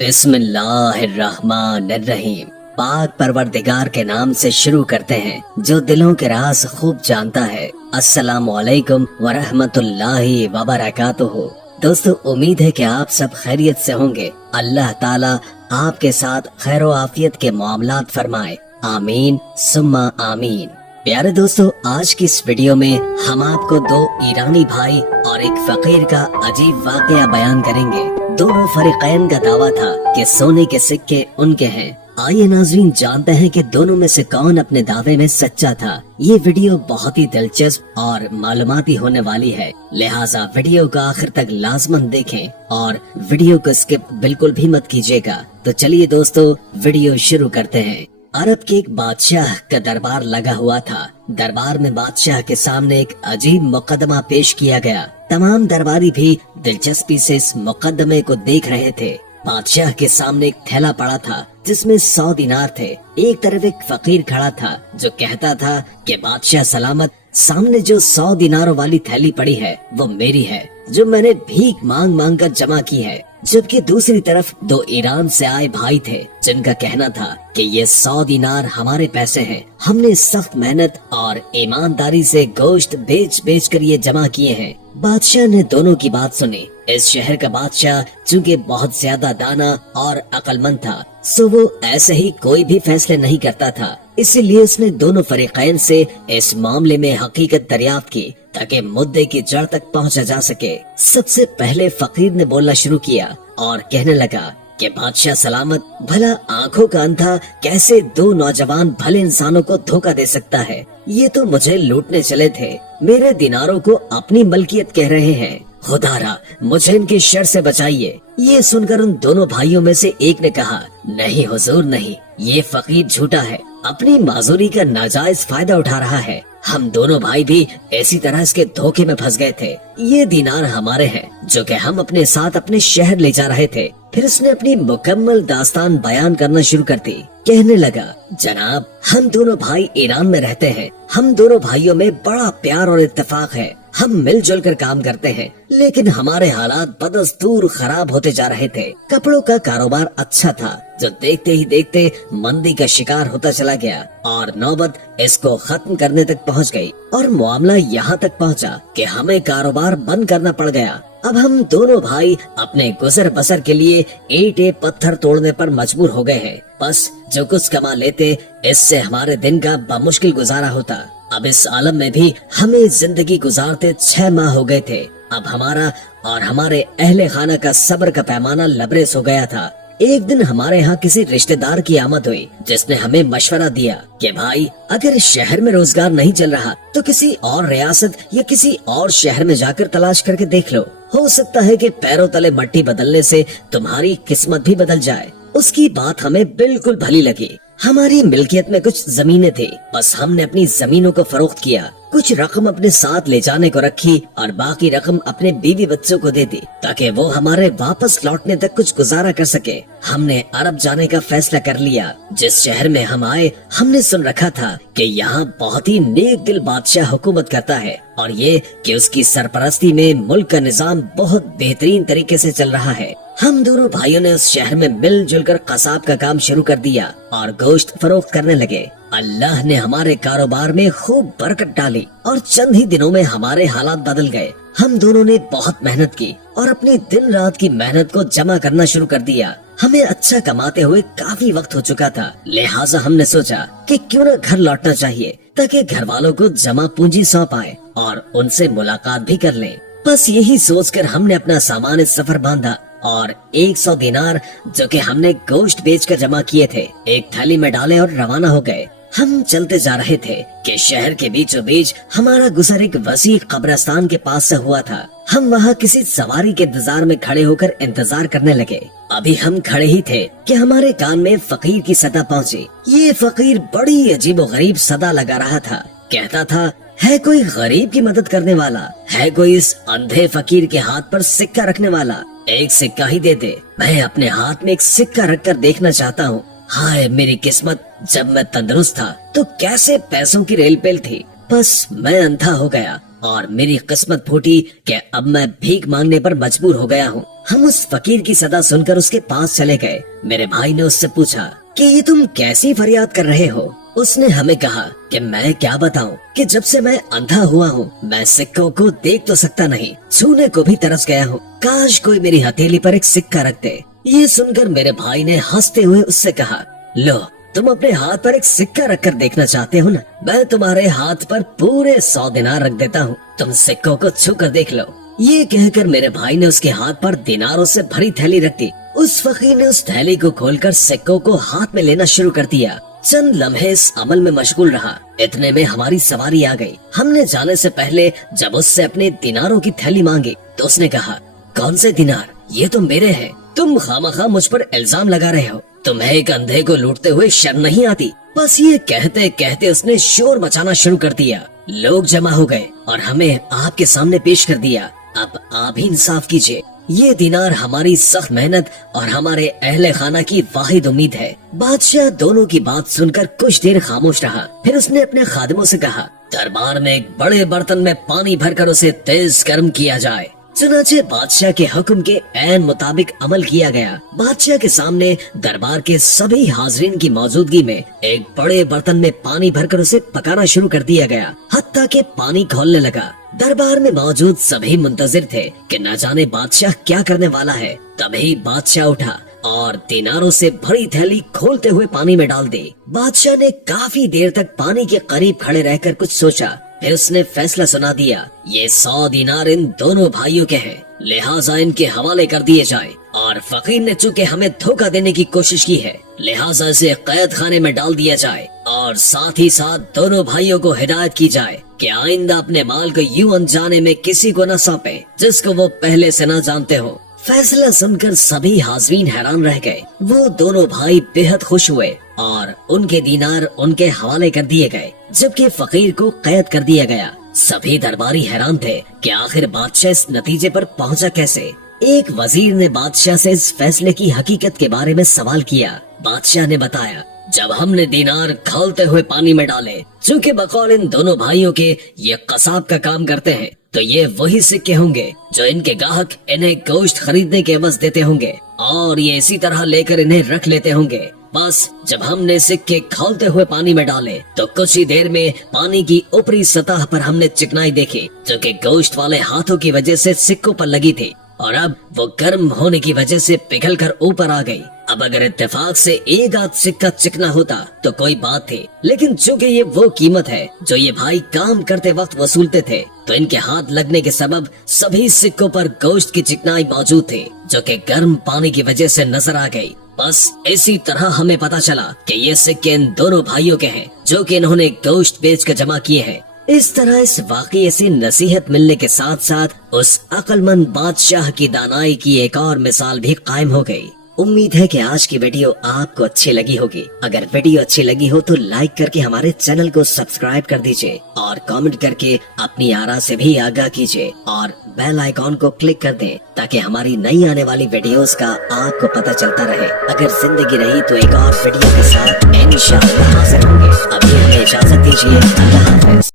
बिस्मिल्लाहिर्रहमानिर्रहीम। पाक परवरदिगार के नाम से शुरू करते हैं जो दिलों के राज खूब जानता है। अस्सलामु अलैकुम वरहमतुल्लाहि वबरकातुहू। दोस्तों, उम्मीद है कि आप सब खैरियत से होंगे। अल्लाह ताला आपके साथ खैर आफियत के मामलात फरमाए। आमीन सुम्मा आमीन। प्यारे दोस्तों, आज की इस वीडियो में हम आपको दो ईरानी भाई और एक फकीर का अजीब वाकया बयान करेंगे। दोनों फरीकैन का दावा था कि सोने के सिक्के उनके हैं। आइए नाज़रीन, जानते हैं कि दोनों में से कौन अपने दावे में सच्चा था। ये वीडियो बहुत ही दिलचस्प और मालूमाती होने वाली है, लिहाजा वीडियो को आखिर तक लाजमन देखें और वीडियो को स्किप बिल्कुल भी मत कीजिएगा। तो चलिए दोस्तों, वीडियो शुरू करते हैं। अरब के एक बादशाह का दरबार लगा हुआ था। दरबार में बादशाह के सामने एक अजीब मुकदमा पेश किया गया। तमाम दरबारी भी दिलचस्पी से इस मुकदमे को देख रहे थे। बादशाह के सामने एक थैला पड़ा था जिसमें 100 दिनार थे। एक तरफ एक फकीर खड़ा था जो कहता था कि बादशाह सलामत, सामने जो 100 दिनारों वाली थैली पड़ी है वो मेरी है, जो मैंने भीख मांग मांग कर जमा की है। जबकि दूसरी तरफ दो ईरान से आए भाई थे जिनका कहना था कि ये 100 दिनार हमारे पैसे हैं, हमने सख्त मेहनत और ईमानदारी से गोश्त बेच बेच कर ये जमा किए हैं। बादशाह ने दोनों की बात सुनी। इस शहर का बादशाह चूँकि बहुत ज्यादा दाना और अक्लमंद था, सो वो ऐसे ही कोई भी फैसले नहीं करता था। इसीलिए उसने दोनों फरीकैन से इस मामले में हकीकत दरियाफ्त की ताकि मुद्दे की जड़ तक पहुंचा जा सके। सबसे पहले फकीर ने बोलना शुरू किया और कहने लगा कि बादशाह सलामत, भला आंखों का अंधा कैसे दो नौजवान भले इंसानों को धोखा दे सकता है। ये तो मुझे लूटने चले थे, मेरे दिनारों को अपनी मलकियत कह रहे हैं। खुदारा मुझे इनके शर से बचाइए। ये सुनकर उन दोनों भाइयों में से एक ने कहा, नहीं हुजूर नहीं, ये फकीर झूठा है, अपनी माजूरी का नाजायज फायदा उठा रहा है। हम दोनों भाई भी इसी तरह इसके धोखे में फंस गए थे। ये दिनार हमारे हैं जो कि हम अपने साथ अपने शहर ले जा रहे थे। फिर उसने अपनी मुकम्मल दास्तान बयान करना शुरू कर दी। कहने लगा, जनाब, हम दोनों भाई ईरान में रहते हैं। हम दोनों भाइयों में बड़ा प्यार और इत्तेफाक है। हम मिलजुल कर काम करते हैं, लेकिन हमारे हालात बदस्तूर खराब होते जा रहे थे। कपड़ों का कारोबार अच्छा था जो देखते ही देखते मंदी का शिकार होता चला गया और नौबत इसको खत्म करने तक पहुंच गई और मामला यहाँ तक पहुंचा कि हमें कारोबार बंद करना पड़ गया। अब हम दोनों भाई अपने गुजर बसर के लिए ईंटें पत्थर तोड़ने पर मजबूर हो गए हैं। बस जो कुछ कमा लेते इससे हमारे दिन का बमुश्किल गुजारा होता। अब इस आलम में भी हमें जिंदगी गुजारते 6 माह हो गए थे। अब हमारा और हमारे अहले खाना का सब्र का पैमाना लबरेज हो गया था। एक दिन हमारे यहाँ किसी रिश्तेदार की आमद हुई जिसने हमें मशवरा दिया कि भाई, अगर इस शहर में रोजगार नहीं चल रहा तो किसी और रियासत या किसी और शहर में जाकर तलाश करके देख लो। हो सकता है कि पैरों तले मट्टी बदलने से तुम्हारी किस्मत भी बदल जाए। उसकी बात हमें बिल्कुल भली लगी। हमारी मिल्कियत में कुछ जमीनें थी, बस हमने अपनी जमीनों को फरोख्त किया। कुछ रकम अपने साथ ले जाने को रखी और बाकी रकम अपने बीवी बच्चों को दे दी ताकि वो हमारे वापस लौटने तक कुछ गुजारा कर सके। हमने अरब जाने का फैसला कर लिया। जिस शहर में हम आए, हमने सुन रखा था कि यहाँ बहुत ही नेक दिल बादशाह हुकूमत करता है और ये कि उसकी सरपरस्ती में मुल्क का निजाम बहुत बेहतरीन तरीके से चल रहा है। हम दोनों भाइयों ने उस शहर में मिलजुल कर कसाब का काम शुरू कर दिया और गोश्त फरोख्त करने लगे। अल्लाह ने हमारे कारोबार में खूब बरकत डाली और चंद ही दिनों में हमारे हालात बदल गए। हम दोनों ने बहुत मेहनत की और अपनी दिन रात की मेहनत को जमा करना शुरू कर दिया। हमें अच्छा कमाते हुए काफी वक्त हो चुका था, लिहाजा हमने सोचा कि क्यों न घर लौटना चाहिए ताकि घर वालों को जमा पूंजी सौंप आए और उनसे मुलाकात भी कर लें। बस यही सोचकर हमने अपना सामान इस सफर बांधा और 100 दिनार जो कि हमने गोश्त बेचकर जमा किए थे एक थैली में डाले और रवाना हो गए। हम चलते जा रहे थे कि शहर के बीचों बीच हमारा गुजर एक वसी कब्रिस्तान के पास से हुआ था। हम वहाँ किसी सवारी के इंतजार में खड़े होकर इंतजार करने लगे। अभी हम खड़े ही थे कि हमारे कान में फकीर की सदा पहुँची। ये फकीर बड़ी अजीब और गरीब सदा लगा रहा था। कहता था, है कोई गरीब की मदद करने वाला, है कोई इस अंधे फकीर के हाथ पर सिक्का रखने वाला, एक सिक्का ही दे दे। मैं अपने हाथ में एक सिक्का रखकर देखना चाहता हूँ। हाय मेरी किस्मत, जब मैं तंदुरुस्त था तो कैसे पैसों की रेल पेल थी। बस मैं अंधा हो गया اور میری قسمت پھوٹی کہ اب میں بھیک مانگنے پر مجبور ہو گیا ہوں۔ ہم اس فقیر کی صدا سن کر اس کے پاس چلے گئے۔ میرے بھائی نے اس سے پوچھا کہ یہ تم کیسی فریاد کر رہے ہو؟ اس نے ہمیں کہا کہ میں کیا بتاؤں کہ جب سے میں اندھا ہوا ہوں میں سکوں کو دیکھ تو سکتا نہیں، چھونے کو بھی ترس گیا ہوں، کاش کوئی میری ہتھیلی پر ایک سکہ رکھ دے۔ یہ سن کر میرے بھائی نے ہنستے ہوئے اس سے کہا، لو تم اپنے ہاتھ پر ایک سکہ رکھ کر دیکھنا چاہتے ہو نا، میں تمہارے ہاتھ پر پورے 100 دینار رکھ دیتا ہوں، تم سکوں کو چھو کر دیکھ لو۔ یہ کہہ کر میرے بھائی نے اس کے ہاتھ پر دیناروں سے بھری تھیلی رکھ دی۔ اس فقیر نے اس تھیلی کو کھول کر سکوں کو ہاتھ میں لینا شروع کر دیا۔ چند لمحے اس عمل میں مشغول رہا، اتنے میں ہماری سواری آ گئی۔ ہم نے جانے سے پہلے جب اس سے اپنے دیناروں کی تھیلی مانگی تو اس نے کہا، کون سے دینار؟ یہ تو میرے ہیں، تم خامخواہ مجھ پر الزام لگا رہے ہو، تمہیں ایک اندھے کو لوٹتے ہوئے شرم نہیں آتی؟ بس یہ کہتے کہتے اس نے شور مچانا شروع کر دیا۔ لوگ جمع ہو گئے اور ہمیں آپ کے سامنے پیش کر دیا۔ اب آپ ہی انصاف کیجئے، یہ دینار ہماری سخت محنت اور ہمارے اہل خانہ کی واحد امید ہے۔ بادشاہ دونوں کی بات سن کر کچھ دیر خاموش رہا، پھر اس نے اپنے خادموں سے کہا، دربار میں ایک بڑے برتن میں پانی بھر کر اسے تیز گرم کیا جائے۔ چنانچہ بادشاہ کے حکم کے عین مطابق عمل کیا گیا۔ بادشاہ کے سامنے دربار کے سبھی حاضرین کی موجودگی میں ایک بڑے برتن میں پانی بھر کر اسے پکانا شروع کر دیا گیا، حتیٰ کہ پانی کھولنے لگا۔ دربار میں موجود سبھی منتظر تھے کہ نہ جانے بادشاہ کیا کرنے والا ہے۔ تبھی بادشاہ اٹھا اور دیناروں سے بھری تھیلی کھولتے ہوئے پانی میں ڈال دی۔ بادشاہ نے کافی دیر تک پانی کے قریب کھڑے رہ کر کچھ سوچا، پھر اس نے فیصلہ سنا دیا، یہ 100 دینار ان دونوں بھائیوں کے ہیں، لہٰذا ان کے حوالے کر دیے جائیں، اور فقیر نے چونکہ ہمیں دھوکہ دینے کی کوشش کی ہے لہٰذا اسے قید خانے میں ڈال دیا جائے، اور ساتھ ہی ساتھ دونوں بھائیوں کو ہدایت کی جائے کہ آئندہ اپنے مال کو یوں انجانے میں کسی کو نہ سونپے جس کو وہ پہلے سے نہ جانتے ہو۔ فیصلہ سن کر سبھی حاضرین حیران رہ گئے۔ وہ دونوں بھائی بے حد خوش ہوئے اور ان کے دینار ان کے حوالے کر دیے گئے، جبکہ فقیر کو قید کر دیا گیا۔ سبھی درباری حیران تھے کہ آخر بادشاہ اس نتیجے پر پہنچا کیسے۔ ایک وزیر نے بادشاہ سے اس فیصلے کی حقیقت کے بارے میں سوال کیا۔ بادشاہ نے بتایا، جب ہم نے دینار کھولتے ہوئے پانی میں ڈالے، چونکہ بقول ان دونوں بھائیوں کے یہ قصاب کا کام کرتے ہیں، تو یہ وہی سکے ہوں گے جو ان کے گاہک انہیں گوشت خریدنے کے عوض دیتے ہوں گے، اور یہ اسی طرح لے کر انہیں رکھ لیتے ہوں گے۔ بس جب ہم نے سکے کھولتے ہوئے پانی میں ڈالے تو کچھ ہی دیر میں پانی کی اوپری سطح پر ہم نے چکنائی دیکھی، جو کہ گوشت والے ہاتھوں کی وجہ سے سکوں پر لگی تھی، اور اب وہ گرم ہونے کی وجہ سے پگھل کر اوپر آ گئی۔ اب اگر اتفاق سے ایک آدھ سکہ چکنا ہوتا تو کوئی بات تھی، لیکن چونکہ یہ وہ قیمت ہے جو یہ بھائی کام کرتے وقت وصولتے تھے، تو ان کے ہاتھ لگنے کے سبب سبھی سکوں پر گوشت کی چکنائی موجود تھی، جو کہ گرم پانی کی وجہ سے نظر آ گئی۔ بس اسی طرح ہمیں پتا چلا کہ یہ سکے ان دونوں بھائیوں کے ہیں جو کہ انہوں نے گوشت بیچ کر جمع کیے ہیں۔ اس طرح اس واقعے سے نصیحت ملنے کے ساتھ ساتھ اس عقل مند بادشاہ کی دانائی کی ایک اور مثال بھی قائم ہو گئی۔ امید ہے کہ آج کی ویڈیو آپ کو اچھی لگی ہوگی۔ اگر ویڈیو اچھی لگی ہو تو لائک کر کے ہمارے چینل کو سبسکرائب کر دیجئے، اور کامنٹ کر کے اپنی آراء سے بھی آگاہ کیجئے، اور بیل آئیکن کو کلک کر دیں تاکہ ہماری نئی آنے والی ویڈیوز کا آپ کو پتہ چلتا رہے۔ اگر زندگی رہی تو ایک اور ویڈیو کے ساتھ انشاءاللہ حاضر ہوں گے۔ ابھی ہمیں اجازت دیجیے، اللہ حافظ۔